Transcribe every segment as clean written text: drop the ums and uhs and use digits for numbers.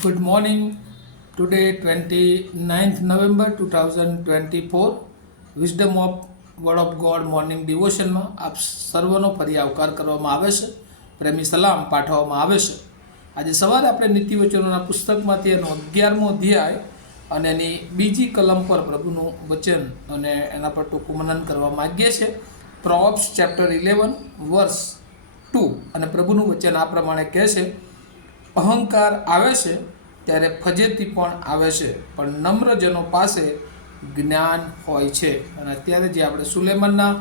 Good morning. Today, 29th November 2024, wisdom of word of God morning ડિવોશનમાં આપ સર્વનો ફરી આવકાર કરવામાં આવે છે. પ્રેમી સલામ પાઠવવામાં આવે છે. આજે સવારે આપણે નીતિવચનોના પુસ્તકમાંથી એનો 11મો અધ્યાય અને એની બીજી કલમ પર પ્રભુનું વચન અને એના પર ટૂંકું મનન કરવા માગીએ છીએ. પ્રોવર્બ્સ ચેપ્ટર 11 વર્સ 2 અને પ્રભુનું વચન આ પ્રમાણે કહે છે, અહંકાર આવે છે ત્યારે ફજેતી પણ આવે છે, પણ નમ્રજનો પાસે જ્ઞાન હોય છે. અને અત્યારે જે આપણે સુલેમાનના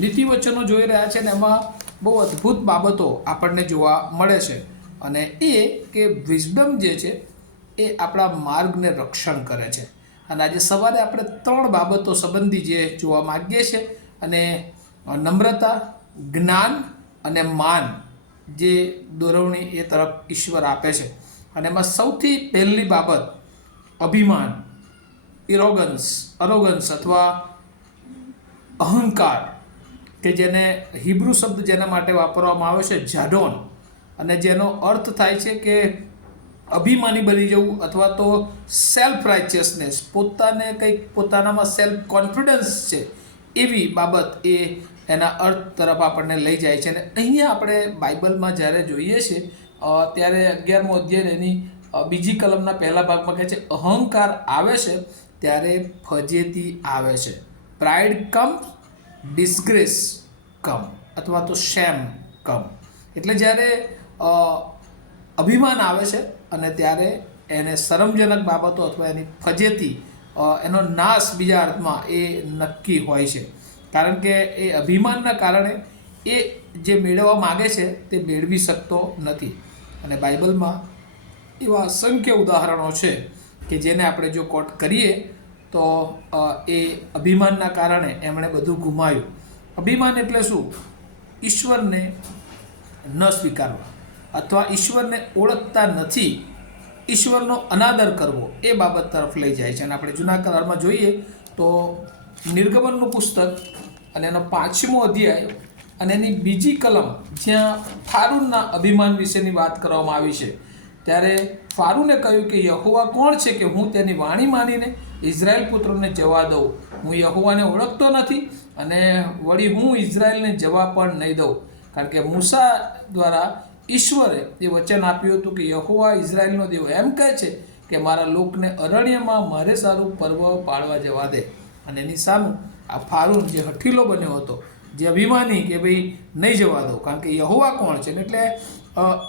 નીતિવચનો જોઈ રહ્યા છે ને એમાં બહુ અદ્ભુત બાબતો આપણને જોવા મળે છે. અને એ કે વિઝડમ જે છે એ આપણા માર્ગને રક્ષણ કરે છે. અને આજે સવારે આપણે 3 બાબતો સંબંધી જે જોવા માગીએ છીએ, અને નમ્રતા, જ્ઞાન અને માન જે દોરવણી એ તરફ ઈશ્વર આપે છે. અને એમાં સૌથી પહેલી બાબત અભિમાન, અરોગન્સ અથવા અહંકાર, કે જેને હિબ્રુ શબ્દ જેના માટે વાપરવામાં આવે છે જાડોન, અને જેનો અર્થ થાય છે કે અભિમાની બની જવું અથવા તો સેલ્ફ રાઇચિયસનેસ, પોતાને કંઈક પોતાનામાં સેલ્ફ કોન્ફિડન્સ છે એવી બાબત એ એના અર્થ તરફ આપણને લઈ જાય છે. અને અહીંયા આપણે બાઇબલમાં જ્યારે જોઈએ છીએ ત્યારે 11મો અધ્યાય એની બીજી કલમના પહેલા ભાગમાં કહે છે, અહંકાર આવે છે ત્યારે ફજેતી આવે છે. પ્રાઇડ કમ, ડિસ્ગ્રેસ કમ અથવા તો શેમ કમ. એટલે જ્યારે અભિમાન આવે છે અને ત્યારે એને શરમજનક બાબતો અથવા એની ફજેતી, એનો નાશ બીજા અર્થમાં એ નક્કી હોય છે. કારણ કે એ અભિમાનના કારણે એ જે મેળવવા માગે છે તે મેળવી શકતો નથી. અને બાઇબલમાં એવા અસંખ્ય ઉદાહરણો છે કે જેને આપણે જો કોટ કરીએ તો એ અભિમાનના કારણે એમણે બધું ગુમાવ્યું. અભિમાન એટલે શું? ઈશ્વરને ન સ્વીકારવા અથવા ઈશ્વરને ઓળખતા નથી, ઈશ્વરનો અનાદર કરવો, એ બાબત તરફ લઈ જાય છે. અને આપણે જૂના કરારમાં જોઈએ તો નિર્ગમનનું પુસ્તક અને એનો 5મો અધ્યાય અને એની બીજી કલમ, જ્યાં ફારૂનના અભિમાન વિશેની વાત કરવામાં આવી છે, ત્યારે ફારૂને કહ્યું કે યહોવા કોણ છે કે હું તેની વાણી માનીને ઇઝરાયલ પુત્રોને જવા દઉં? હું યહોવાને ઓળખતો નથી અને વળી હું ઇઝરાયલને જવા પણ નહીં દઉં. કારણ કે મૂસા દ્વારા ઈશ્વરે એ વચન આપ્યું હતું કે યહોવા ઇઝરાયલનો દેવ એમ કહે છે કે મારા લોકને અરણ્યમાં મારે સારું પર્વ પાળવા જવા દે. અને એની સામે આ ફારૂન જે હઠીલો બન્યો હતો, જે અભિમાની કે ભાઈ નહીં જવા દો કારણ કે યહોવા કોણ છે, ને એટલે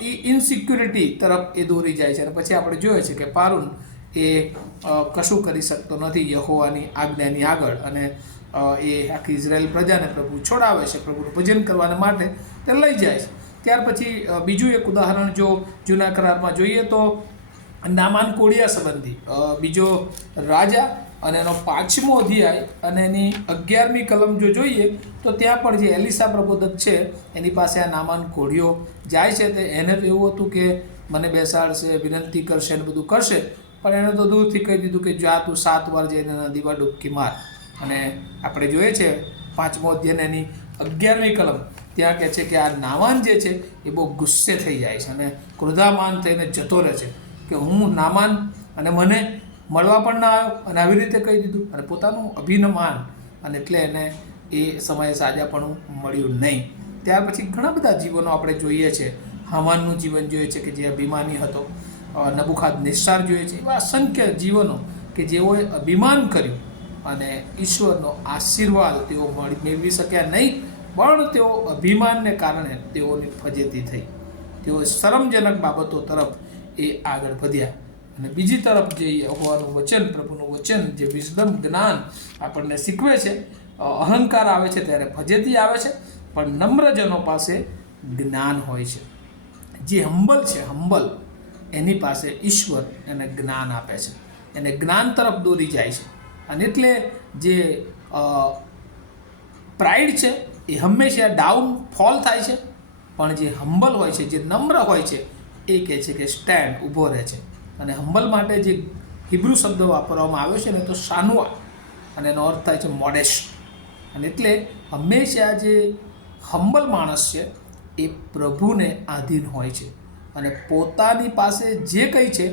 એ ઇનસિક્યુરિટી તરફ એ દોરી જાય છે. અને પછી આપણે જોઈએ છે કે ફારૂન એ કશું કરી શકતો નથી યહોવાની આજ્ઞાની આગળ, અને એ આખી ઇઝરાયલ પ્રજાને પ્રભુ છોડાવે છે, પ્રભુનું ભજન કરવાને માટે તે લઈ જાય છે. ત્યાર પછી બીજું એક ઉદાહરણ જો જૂના કરારમાં જોઈએ તો નામાન કોળિયા સંબંધી બીજો રાજા અને એનો 5મો અધ્યાય અને એની 11મી કલમ જો જોઈએ તો ત્યાં પણ જે એલિસા પ્રબોધક છે એની પાસે આ નામાન કોળિયો જાય છે. તે એને તો એવું હતું કે મને બેસાડશે, વિનંતી કરશે ને બધું કરશે, પણ એણે તો દૂરથી કહી દીધું કે જા તું 7 વાર જઈને નદીમાં ડૂબકી માર. અને આપણે જોઈએ છે 5મો અધ્યાય એની 11મી કલમ, ત્યાં કહે છે કે આ નામાન જે છે એ બહુ ગુસ્સે થઈ જાય છે અને ક્રોધામાન થઈને જતો રહે છે કે હું નામાન અને મને મળવા પણ ના આવ્યો અને આવી રીતે કહી દીધું, અને પોતાનું અભિમાન, અને એટલે એને એ સમયે સાજાપણું મળ્યું નહીં. ત્યાર પછી ઘણા બધા જીવનો આપણે જોઈએ છે. હામાનનું જીવન જોઈએ છે કે જે અભિમાની હતો, નબુખાદનેસ્સાર જોઈએ છે. એવા અસંખ્ય જીવનો કે જેઓએ અભિમાન કર્યું અને ઈશ્વરનો આશીર્વાદ તેઓ મેળવી શક્યા નહીં, પણ તેઓ અભિમાનને કારણે તેઓની ફજેતી થઈ. તેઓ શરમજનક બાબતો તરફ એ આગળ વધ્યા. અને બીજી તરફ જે યહોવાનું વચન, પ્રભુનું વચન, જે વિઝડમ, જ્ઞાન આપણને શીખવે છે, અહંકાર આવે છે ત્યારે ફજેતી આવે છે, પણ નમ્રજનો પાસે જ્ઞાન હોય છે. જે હંબલ છે, હંબલ, એની પાસે ઈશ્વર એને જ્ઞાન આપે છે, એને જ્ઞાન તરફ દોરી જાય છે. અને એટલે જે પ્રાઇડ છે એ હંમેશા ડાઉનફોલ થાય છે, પણ જે હંબલ હોય છે, જે નમ્ર હોય છે, એ કહે છે કે સ્ટેન્ડ, ઊભો રહે છે. અને હંબલ માટે જે હિબ્રુ શબ્દ વાપરવામાં આવ્યો છે ને તો શાનુઆ, અને એનો અર્થ થાય છે મોડેસ્ટ. અને એટલે હંમેશા જે હંબલ માણસ છે એ પ્રભુને આધીન હોય છે અને પોતાની પાસે જે કંઈ છે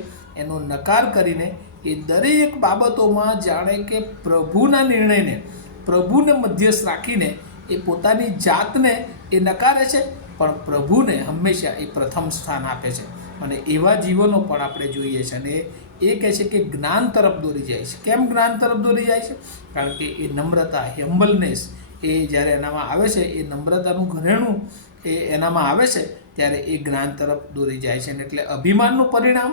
એનો નકાર કરીને એ દરેક બાબતોમાં જાણે કે પ્રભુના નિર્ણયને, પ્રભુને મધ્યસ્થ રાખીને એ પોતાની જાતને એ નકારે છે, પણ પ્રભુને હંમેશા એ પ્રથમ સ્થાન આપે છે. અને એવા જીવનો પણ આપણે જોઈએ છે. અને એ કહે છે કે જ્ઞાન તરફ દોરી જાય છે. કેમ જ્ઞાન તરફ દોરી જાય છે? કારણ કે એ નમ્રતા, હેમ્બલનેસ એ જ્યારે એનામાં આવે છે, એ નમ્રતાનું ઘરેણું એ એનામાં આવે છે, ત્યારે એ જ્ઞાન તરફ દોરી જાય છે. એટલે અભિમાનનું પરિણામ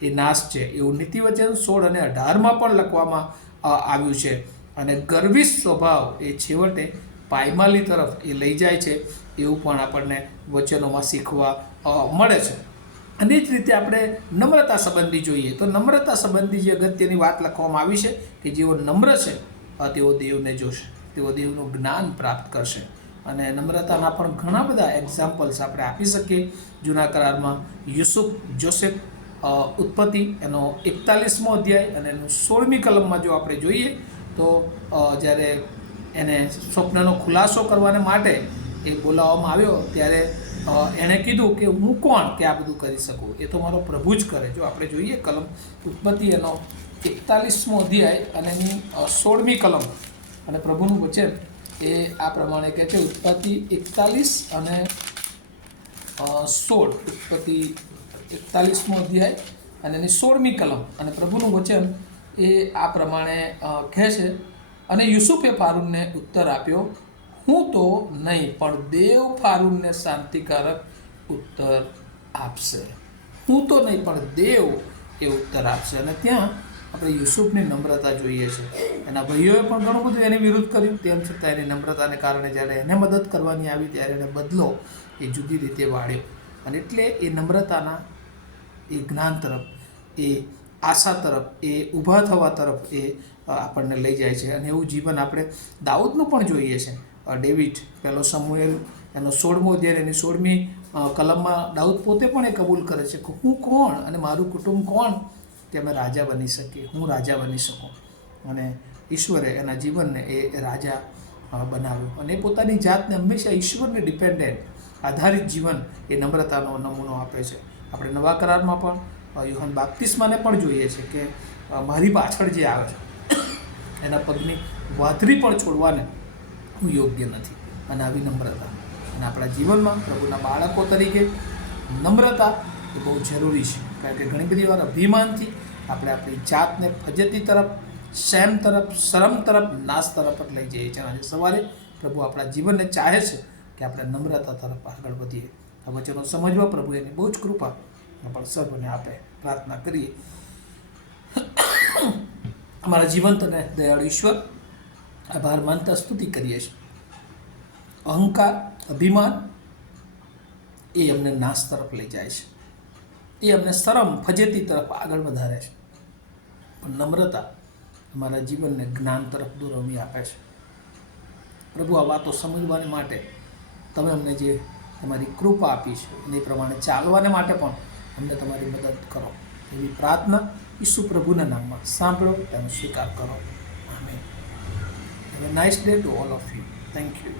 એ નાશ છે, એવું નીતિવચન 16 અને 18 પણ લખવામાં આવ્યું છે. અને ગર્વિષ્ઠ સ્વભાવ એ છેવટે પાયમાલી તરફ એ લઈ જાય છે, એવું પણ આપણને વચનોમાં શીખવા મળે છે. અને જ રીતે આપણે નમ્રતા સંબંધી જોઈએ તો નમ્રતા સંબંધી જે અગત્યની વાત લખવામાં આવી છે કે જેઓ નમ્ર છે તેઓ દેવને જોશે, તેઓ દેવનું જ્ઞાન પ્રાપ્ત કરશે. અને નમ્રતાના પણ ઘણા બધા એક્ઝામ્પલ્સ આપણે આપી શકીએ. જૂના કરારમાં યુસુફ, જોસેફ, ઉત્પત્તિ એનો 41મો અધ્યાય અને એનું 16મી કલમમાં જો આપણે જોઈએ તો જ્યારે એને સ્વપ્નનો ખુલાસો કરવાને માટે એ બોલાવવામાં આવ્યો ત્યારે એણે કીધું કે હું કોણ કે આ બધું કરી શકું, એ તો મારો પ્રભુ જ કરે. જો આપણે જોઈએ કલમ ઉત્પત્તિ એનો 41મો અધ્યાય અને એની 16મી કલમ અને પ્રભુનું વચન એ આ પ્રમાણે કહે છે. ઉત્પત્તિ 41 અને 16, ઉત્પત્તિ 41મો અધ્યાય અને એની 16મી કલમ અને પ્રભુનું વચન એ આ પ્રમાણે કહે છે. અને યુસુફે ફારૂનને ઉત્તર આપ્યો, હું તો નહીં, પણ દેવ ફારૂનને શાંતિકારક ઉત્તર આપશે. હું તો નહીં, પણ દેવ એ ઉત્તર આપશે. અને ત્યાં આપણે યુસુફની નમ્રતા જોઈએ છે. એના ભાઈઓએ પણ ઘણું બધું એની વિરુદ્ધ કર્યું, તેમ છતાં એની નમ્રતાને કારણે જ્યારે એને મદદ કરવાની આવી ત્યારે એને બદલો એ જુદી રીતે વાળ્યો. અને એટલે એ નમ્રતાના એ જ્ઞાન તરફ, એ આશા તરફ, એ ઊભા થવા તરફ એ આપણને લઈ જાય છે. અને એવું જીવન આપણે દાઉદનું પણ જોઈએ છે. ડેવિડ, પહેલો સમુએલ એનો 16મો અધ્યાય એની 16મી કલમમાં દાઉદ પોતે પણ એ કબૂલ કરે છે કે હું કોણ અને મારું કુટુંબ કોણ કે અમે રાજા બની શકીએ, હું રાજા બની શકું. અને ઈશ્વરે એના જીવનને એ રાજા બનાવ્યું. અને એ પોતાની જાતને હંમેશા ઈશ્વરને ડિપેન્ડન્ટ આધારિત જીવન એ નમ્રતાનો નમૂનો આપે છે. આપણે નવા કરારમાં પણ યોહાન બાપ્તિસ્માને પણ જોઈએ છે કે મારી પાછળ જે આવે છે એના પગની વાતરી પણ છોડવાને હું યોગ્ય નથી. અને આવી નમ્રતા અને આપણા જીવનમાં પ્રભુના બાળકો તરીકે નમ્રતા એ બહુ જરૂરી છે. કારણ કે ઘણી બધી વાર અભિમાનથી આપણે આપણી જાતને ફજેતી તરફ, શેમ તરફ, શરમ તરફ, નાશ તરફ જ લઈ જઈએ છીએ. આજે સવારે પ્રભુ આપણા જીવનને ચાહે છે કે આપણે નમ્રતા તરફ આગળ વધીએ. આ વચનો સમજવા પ્રભુ એની બહુ જ કૃપા પણ સર્વને આપે. પ્રાર્થના કરીએ. અમારા જીવંત અને દયાળુ ઈશ્વર, આભાર માનતા સ્તુતિ કરીએ છીએ. અહંકાર, અભિમાન એ અમને નાશ તરફ લઈ જાય છે, એ અમને શરમ, ફજેતી તરફ આગળ વધારે છે. પણ નમ્રતા અમારા જીવનને જ્ઞાન તરફ દોરવી આપે છે. પ્રભુ, આ વાતો સમજવાને માટે તમે અમને જે તમારી કૃપા આપી છે અને એ પ્રમાણે ચાલવાને માટે પણ અમને તમારી મદદ કરો. એવી પ્રાર્થના ઈસુ પ્રભુના નામમાં સાંભળો, તેનો સ્વીકાર કરો. Amen. Have a nice day to all of you. Thank you.